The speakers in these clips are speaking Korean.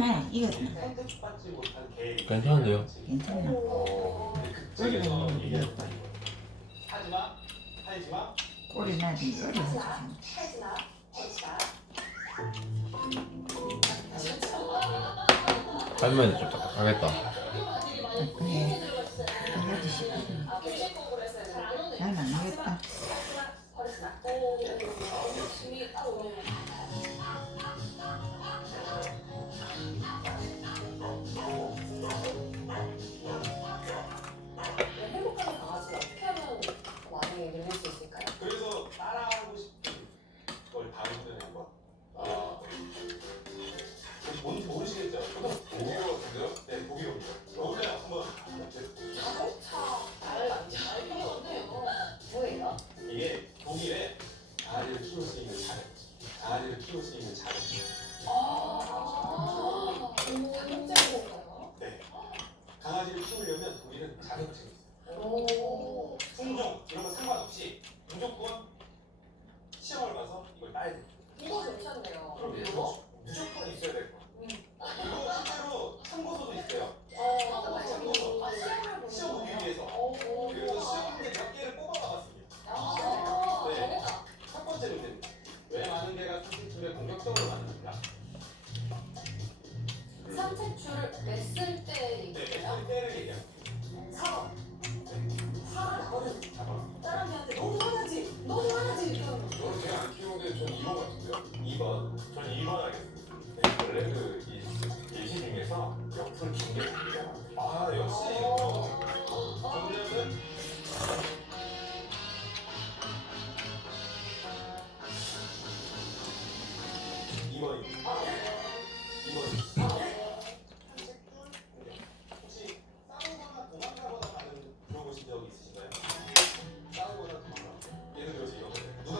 하나 이겼나? 괜찮은데요? 괜찮나? 그래서 이겼다. 하지마 꼬리 나지 어려서 할머니 좀 딱딱하겠다. 그래 해야지 싶거든. 난 안 하겠다. 행복한 강아지 어떻게 하면 많이 늘릴 수 있을까요? 그래서 따라하고 싶은 걸 다음 전에 한번 뭔지 모르시겠죠? 독일어 같은데요? 네, 독일어입니다. 원래 한번 자동차 알겠네요. 뭐예요? 이게 독일에 강아지를 키울 수 있는 자격, 강아지를 키울 수 있는 자격. 자격증이 건가요? 네. 강아지를 키우려면 독일은 자격증이 있어요. 오. 품종 이런 거 상관없이 무조건 시험을 봐서 이걸 따야 돼요. 이거 괜찮네요. 그럼 이거 무조건 있어야 될 거야. 이거 실제로 참고서도 있어요. 참고서. 시험 보기 위해서. 그래서 시험 문제 몇 개를 뽑아봤습니다. 네. 첫 번째 문제입니다. 왜 많은 개가 산책줄에 공격적으로 만듭니까? 산책줄을 냈을 때 네, 얘기해요? 몇 때를 얘기합니다. 4번. 네. 4번. 4번. 사람한테 너무 화나지? 너무 화나지? 이런. 저는 제가 안 키우는데 전 2번 같은데요? 2번. 전 2번 하겠습니다. 네, 원래 그 예시 중에서 옆으로 긴게 됩니다. 아, 역시 정답은 2번입니다. 2번. 혹시 싸우거나 도망가거나 하는 들어보신 적이 있으신가요? 싸우거나 도망가거나. 예를 들어서 이런 거예요. 누가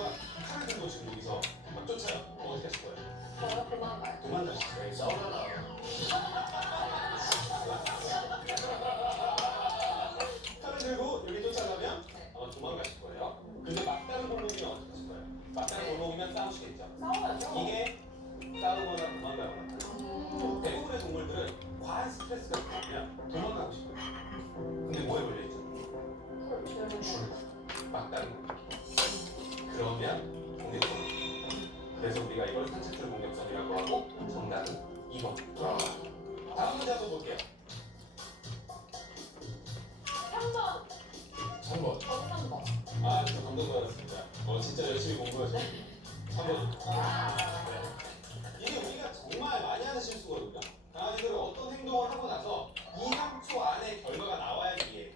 칼을 들고 지금 여기서 막 쫓아요. 어떻게 하실 거예요? 저요? 그만가요? 도망가실 거예요. 싸우잖아. 칼을 들고 여기 쫓아가면 아마 도망가실 거예요. 근데 막다른 골목이면 어떻게 하실 거예요? 막다른 골목이면 싸우시겠죠? 싸워야죠. 이게 싸우거나 도망가거나. 대부분의 동물들은 과한 스트레스가 받으면 도망가고 싶어요. 근데 뭐에 걸려있죠? 줄. 막다른 골목. 그러면 공격성. 그래서 우리가 이걸 산책줄 공격성이라고 하고 정답은 2번. 다음 문제 한번 볼게요. 3번. 3번. 3번. 아, 저 감동받았습니다. 진짜 열심히 공부하시네. 3번. 이게 우리가 정말 많이 하는 실수거든요. 강아지들은 어떤 행동을 하고 나서 2, 3초 안에 결과가 나와야지 이해해요.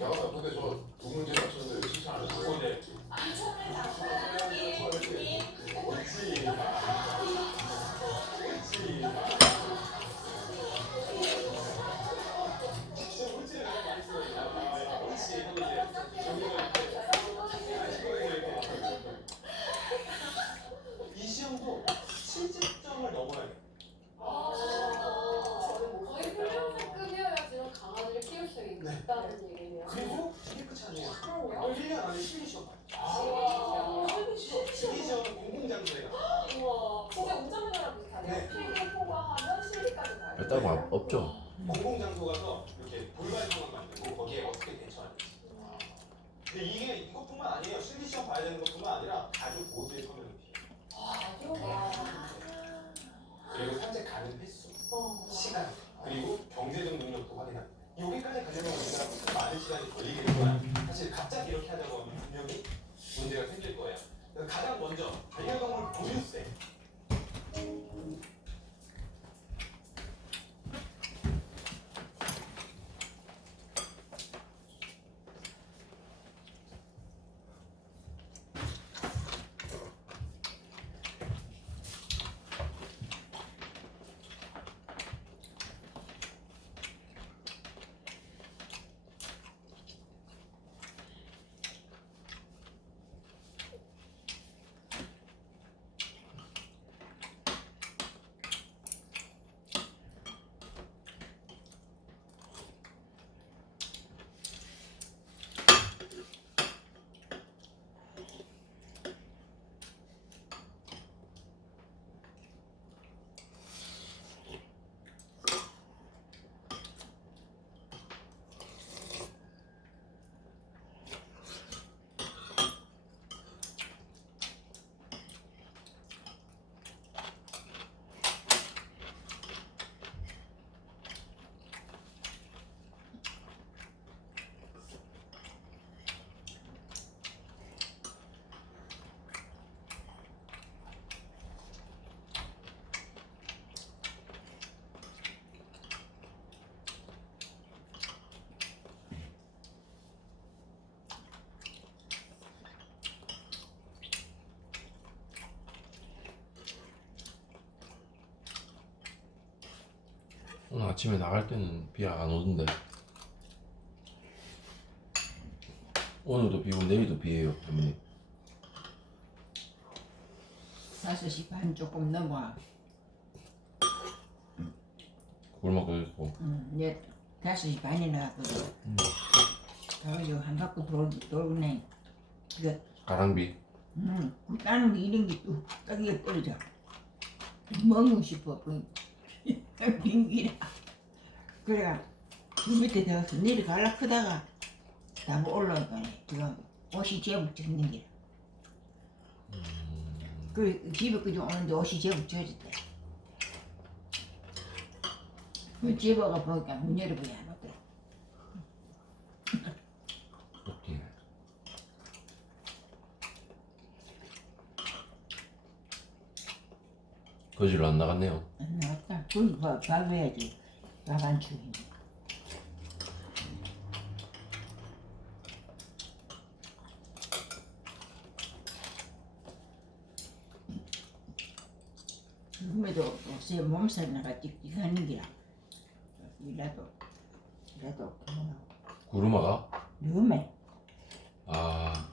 야, 근데 저 두 문제 맞췄는데 왜 진짜 안 했어? 근데 지금 옳지를 많이 쓰거든요. 옳지. 하고 이제 정리가 이렇게 이 시험도 70점을 넘어야 돼요. 거의 훈련생급이어야 지금 강아지를 키울 수 있다는 얘기네요. 그리고 이게 끝이 아니에요. 그럼요. 1년 안에 실기시험 봐요. 실기시험은 공공장소에 가. 우와. 진짜 운전면허랑 비슷하네요. 네. 필기 통과하면 실기까지 가요. 일단 없죠. 공공장소 가서 이렇게 돌발 상황 만들고 거기에 어떻게 대처하는지. 근데 이게 이것뿐만 아니에요. 실기시험 봐야 되는 것뿐만 아니라 가족 모두의 커뮤니티. 그리고 산책 가는 횟수, 시간, 그리고 경제적 능력도 확인합니다. 여기까지 가려면 우리가 많은 시간이 걸리겠지만 사실 갑자기 이렇게 하자고 하면 분명히 문제가 생길 거예요. 그래서 가장 먼저 반려동물 보유세. 아침에 나갈 때는 비 안 오던데. 오늘도 비고 내일도 비예요, 어머니. 5시 반 조금 넘어. 굴 먹고 있고. 이제 5시 반에 나왔거든. 가가지고 한 바퀴 돌네. 이거 가랑비. 다른 게 이런 게또 따기가 떨어져. 먹고 싶어. 빙기라. 그래가 그 밑에 들어서 내려가려 크다가 다 올라오니까 지금 옷이 제법 젖는 게. 그 집에 그저 오는데 옷이 제법 젖었대. 그 집어가 보니까 문 열어보야 안 오더라. 오케이. 거실로 안 나갔네요. 안 나왔다. 그럼 밥 해야지. 밥 안 추우니. 그럼에도 옷에 몸살 나가 찍찍하는 기라. 이라도 구루마가? 너무 아,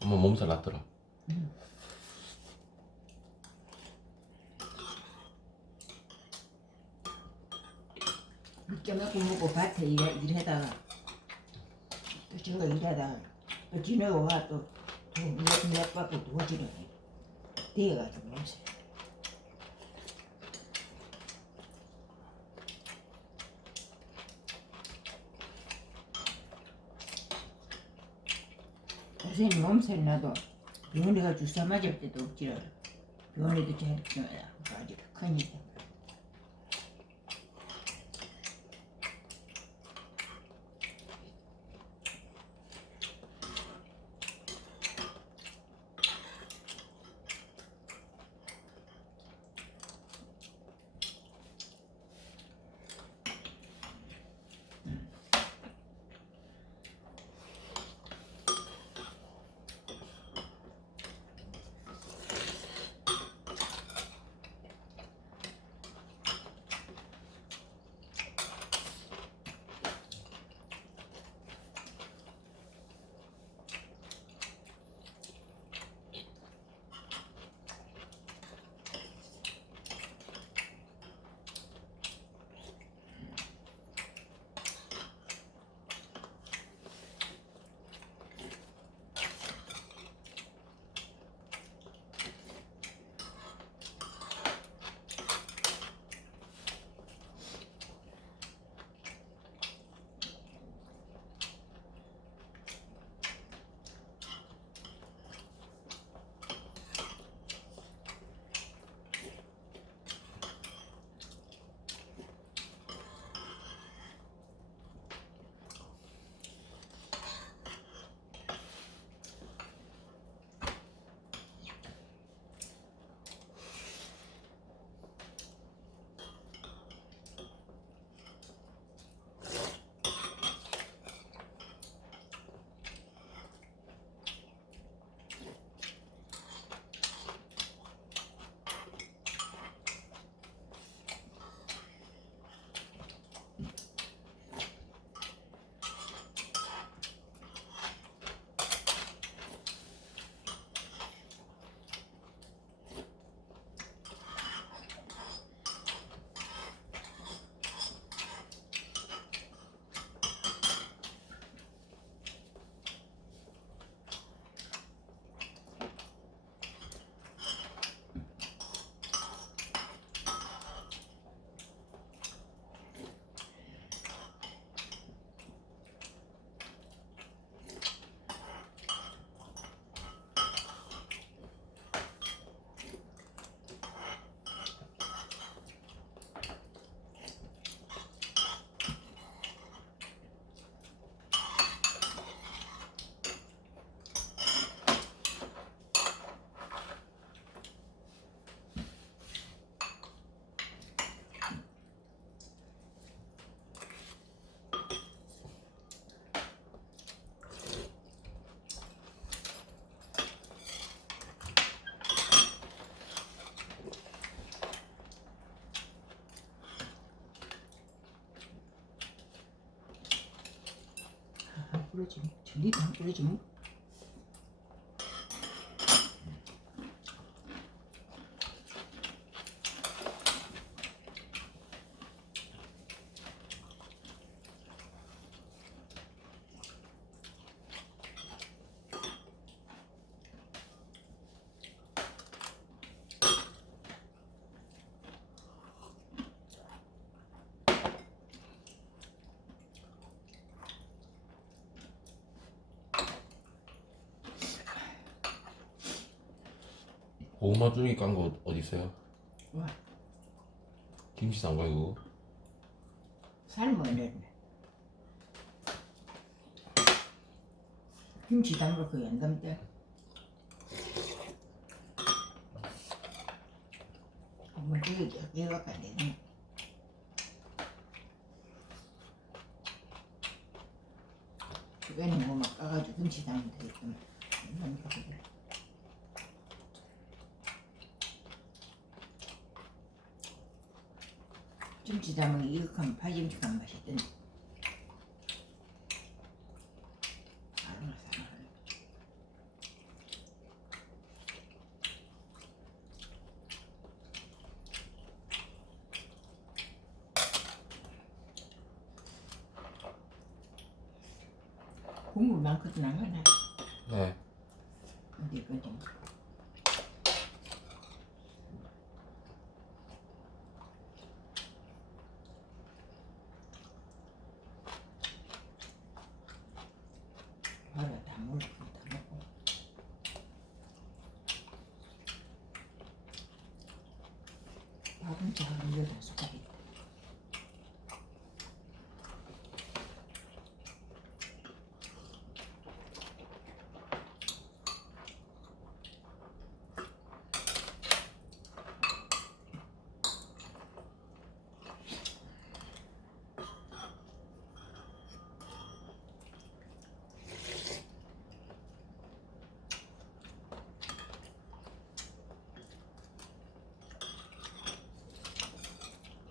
엄마 몸살 났더라. 깨먹고 먹고 밭에 일하다가 또 저거 일하다가 또 지나고 와또몇 바퀴 도지를 되어가지고 몸살. 요새 몸살 나도 병원에 가 주사 맞을 때도 없지라. 병원에도 잘 가지고 큰일이야. 전리도 안 끓여지 뭐. 고구마 줄기 깐 거 어디 있어요? 와, 김치 담가 이거. 삶아야 돼. 김치 담글 거 연담 때. 엄마 되게 얘가 가야 되네. 그거는 뭐막 까가지고 김치 담으면 되겠구나. 연담 그거를. 김치 담으면 이렇게하면 파김치 간 맛있던데. 알았어. 국물 많거든 안 가나? 네. 어디 거지? 바로 다 먹고 다 먹고. 밥은 작은 여덟 숟갈 있다.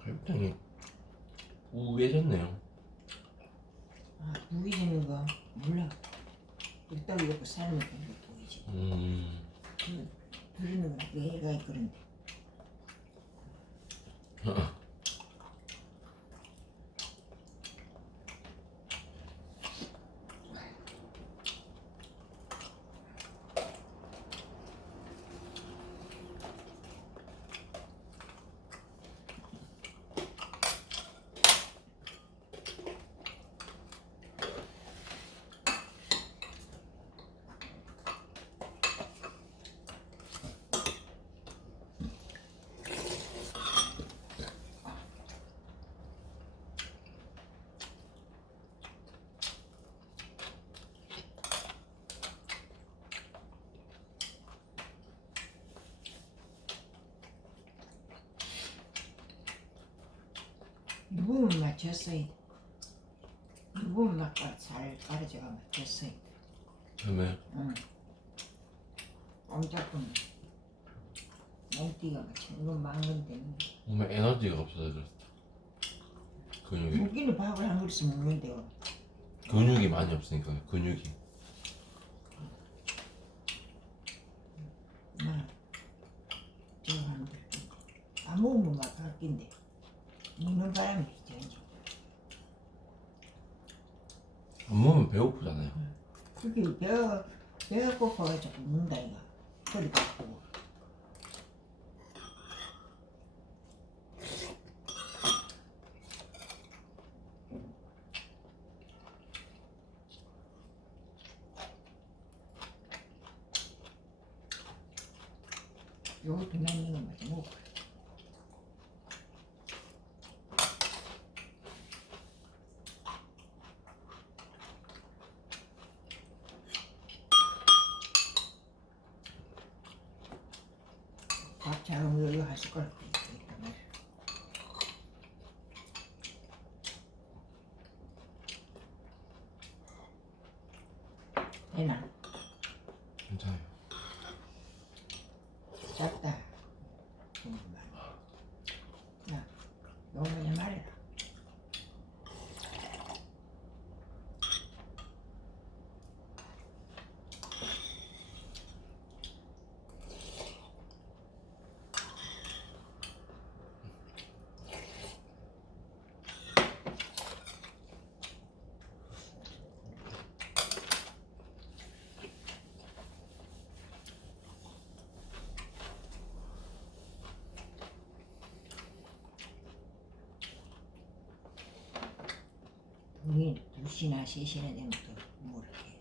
굉장히 우해졌네요. 아, 보이지는 거 몰라. 일단 이렇게 삶으면 이렇게 보이지. 들리는 거 얘가 있거든데. 누구면 맞췄어야 돼. 누구면 맞고 잘 가르쳐가 맞췄어야 돼. 그러면 응. 꼼짝군. 몸띠가 전부 망건데. 몸에 에너지가 없어졌어. 근육이 무기는 밥을 한 그릇씩 먹는데요. 근육이 많이 없으니까요. 근육이. 나 저거 하는 거. 안 먹으면 막 바뀐데. 먹는 바람이 있지. 안 먹으면 배고프잖아요. 그게 배가 고파가지고 먹는다 이거. 허리가 아프고. 요것도 남는 거 맞아 먹고. 밥 잘하면 여기 한 숟가락 있단 말이야. 되나? 괜찮아요. 작다. 정말. 야, 너무 말해라. 2시나 3시나 되면 또 모를게.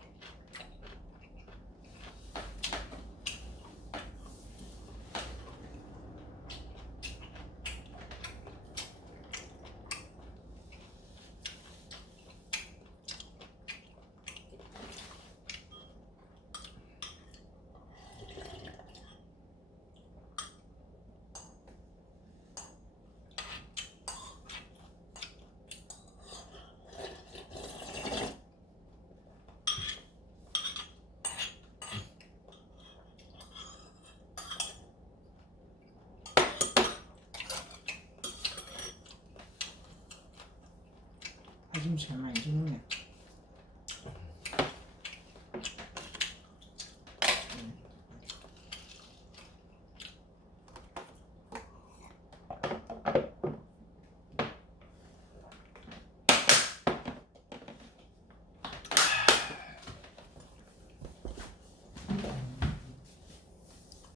아줌 잘만 주면